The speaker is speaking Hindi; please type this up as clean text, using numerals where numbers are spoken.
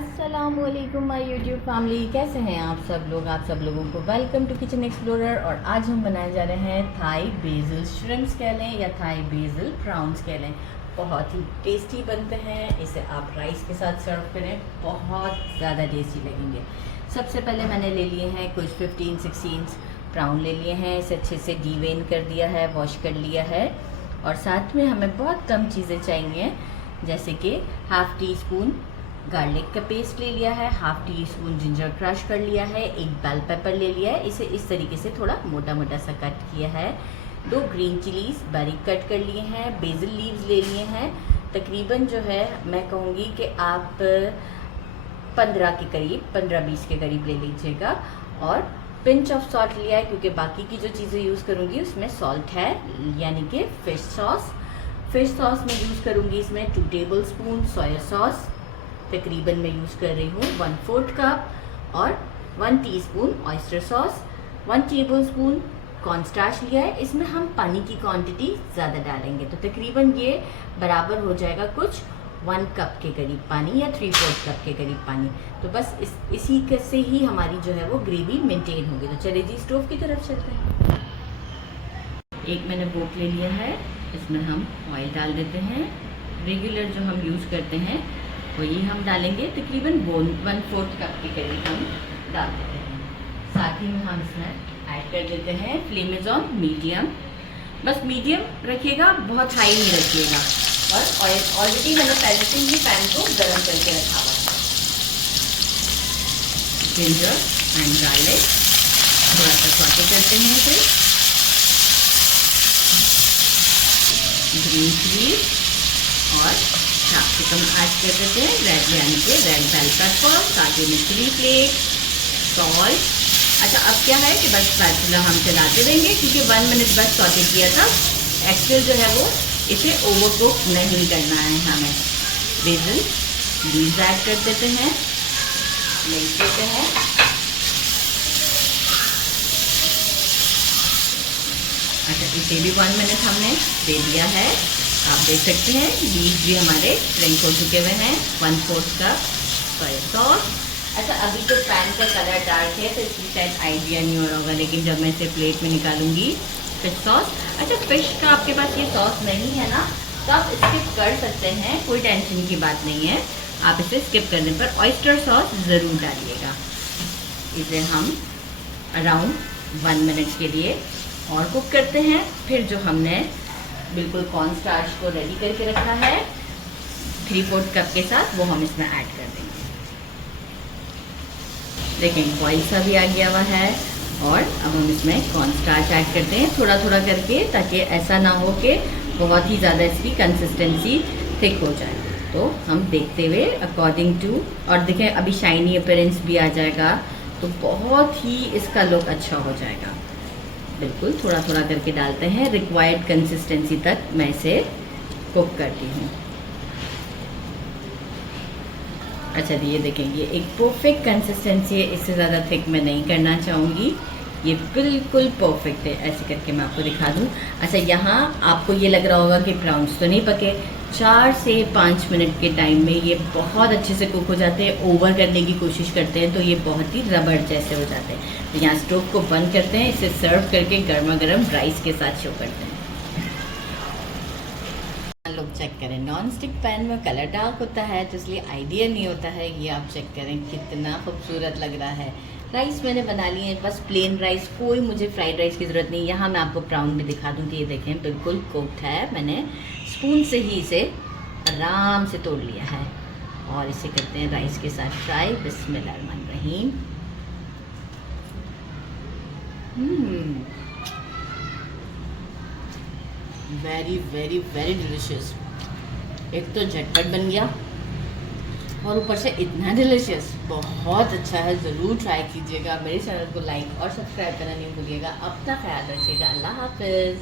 अस्सलाम वालेकुम माय यूट्यूब फैमिली, कैसे हैं आप सब लोग। आप सब लोगों को वेलकम टू किचन एक्सप्लोरर। और आज हम बनाने जा रहे हैं थाई बेसिल श्रिम्प्स कह लें या थाई बेसिल प्राउंस कह लें। बहुत ही टेस्टी बनते हैं। इसे आप राइस के साथ सर्व करें, बहुत ज़्यादा टेस्टी लगेंगे। सबसे पहले मैंने ले लिए हैं कुछ 15-16 प्राउन ले लिए हैं। इसे अच्छे से डीवेन कर दिया है, वॉश कर लिया है। और साथ में हमें बहुत कम चीज़ें चाहिए, जैसे कि हाफ़ टी स्पून गार्लिक का पेस्ट ले लिया है, half tea spoon ginger crush कर लिया है, एक बेल पेपर ले लिया है, इसे इस तरीके से थोड़ा मोटा मोटा सा कट किया है। 2 ग्रीन चिलीज़ बारीक कट कर लिए हैं। बेसिल लीव्स ले लिए हैं। तकरीबन जो है मैं कहूँगी कि आप 15 के करीब, 15-20 के करीब ले लीजिएगा। और पिंच ऑफ सॉल्ट लिया है, क्योंकि बाकी की जो चीज़ें यूज़ करूँगी उसमें सॉल्ट है, यानी कि फ़िश सॉस। फ़िश सॉस में यूज़ करूँगी इसमें 2 टेबल स्पून सोया सॉस। तकरीबन मैं यूज़ कर रही हूँ 1/4 कप। और 1 teaspoon oyster sauce, 1 table spoon cornstarch लिया है। इसमें हम पानी की क्वांटिटी ज़्यादा डालेंगे, तो तकरीबन ये बराबर हो जाएगा कुछ 1 कप के करीब पानी या 3/4 कप के करीब पानी। तो बस इसी से ही हमारी जो है वो ग्रेवी मेंटेन होगी। तो चलिए जी स्टोव की तरफ चलते हैं। एक मैंने बोट ले लिया है, इसमें हम ऑयल डाल देते हैं। रेगुलर जो हम यूज़ करते हैं वही हम डालेंगे, तकरीबन 1/4 कप के करीब हम डाल देते हैं। साथ ही में हम इसमें ऐड कर देते हैं, फ्लेम इज ऑन मीडियम, बस मीडियम रखिएगा, बहुत हाई नहीं रखिएगा। और ऑलरेडी मैंने पहले से ही पैन को गर्म करके रखा हुआ है। जिंजर एंड गार्लिक थोड़ा सा सौटे करते हैं। फिर ग्रीन चिली और कैप्सिकम ऐड कर देते हैं, रेड यानी कि रेड बेल पेपर, काजू में चिली फ्लेक्स, सॉल्ट। अच्छा, अब क्या है कि बस स्पैचुला हम चलाते रहेंगे, क्योंकि 1 मिनट बस सौटे किया था। एक्चुअल जो है वो इसे ओवरकुक नहीं करना है हमें। बेसिल लीव्स ऐड कर देते हैं, मिक्स देते हैं। अच्छा, इसे भी 1 मिनट हमने दे दिया है। आप देख सकते हैं लीव्स भी हमारे श्रिंक हो चुके हुए हैं। 1/4 कप सोया सॉस। अच्छा, अभी तो पैन का कलर डार्क है तो इसकी शायद आइडिया नहीं हो रहा होगा, लेकिन जब मैं इसे प्लेट में निकालूंगी फिश सॉस। अच्छा, फिश का आपके पास ये सॉस नहीं है ना, तो आप स्किप कर सकते हैं, कोई टेंशन की बात नहीं है। आप इसे स्किप करने पर ऑयस्टर सॉस ज़रूर डालिएगा। इसे हम अराउंड 1 मिनट के लिए और कुक करते हैं। फिर जो हमने बिल्कुल कॉर्नस्टार्च को रेडी करके रखा है 3/4 कप के साथ, वो हम इसमें ऐड कर देंगे। देखें बॉइल सा भी आ गया हुआ है। और अब हम इसमें कॉर्नस्टार्च ऐड करते हैं थोड़ा थोड़ा करके, ताकि ऐसा ना हो कि बहुत ही ज़्यादा इसकी कंसिस्टेंसी थिक हो जाए। तो हम देखते हुए अकॉर्डिंग टू, और देखें अभी शाइनी अपीयरेंस भी आ जाएगा, तो बहुत ही इसका लुक अच्छा हो जाएगा। बिल्कुल थोड़ा थोड़ा करके डालते हैं, रिक्वायर्ड कंसिस्टेंसी तक मैं इसे कुक करती हूँ। अच्छा जी, ये देखें ये एक परफेक्ट कंसिस्टेंसी है, इससे ज़्यादा थिक मैं नहीं करना चाहूँगी। ये बिल्कुल परफेक्ट है। ऐसे करके मैं आपको दिखा दूँ। अच्छा, यहाँ आपको ये लग रहा होगा कि प्राउंस तो नहीं पके। 4 से 5 मिनट के टाइम में ये बहुत अच्छे से कुक हो जाते हैं। ओवर करने की कोशिश करते हैं तो ये बहुत ही रबड़ जैसे हो जाते हैं। तो यहाँ स्टोव को बंद करते हैं, इसे सर्व करके गर्मा गर्म राइस के साथ शो करते हैं। लोग चेक करें, नॉन स्टिक पैन में कलर डार्क होता है तो इसलिए आइडिया नहीं होता है। ये आप चेक करें कितना खूबसूरत लग रहा है। राइस मैंने बना लिए हैं, बस प्लेन राइस, कोई मुझे फ्राइड राइस की ज़रूरत नहीं। यहाँ मैं आपको प्राउन भी दिखा दूँ कि ये देखें बिल्कुल कुक्ड है। मैंने स्पून से ही इसे आराम से तोड़ लिया है और इसे करते हैं राइस के साथ फ्राई। बिस्मिल्लाहिर्रहमानिर्रहीम। Very very very delicious. एक तो झटपट बन गया और ऊपर से इतना डिलीशियस, बहुत अच्छा है। ज़रूर ट्राई कीजिएगा। मेरे चैनल को लाइक और सब्सक्राइब करना नहीं भूलिएगा। अपना ख्याल रखिएगा। अल्लाह हाफ़िज़।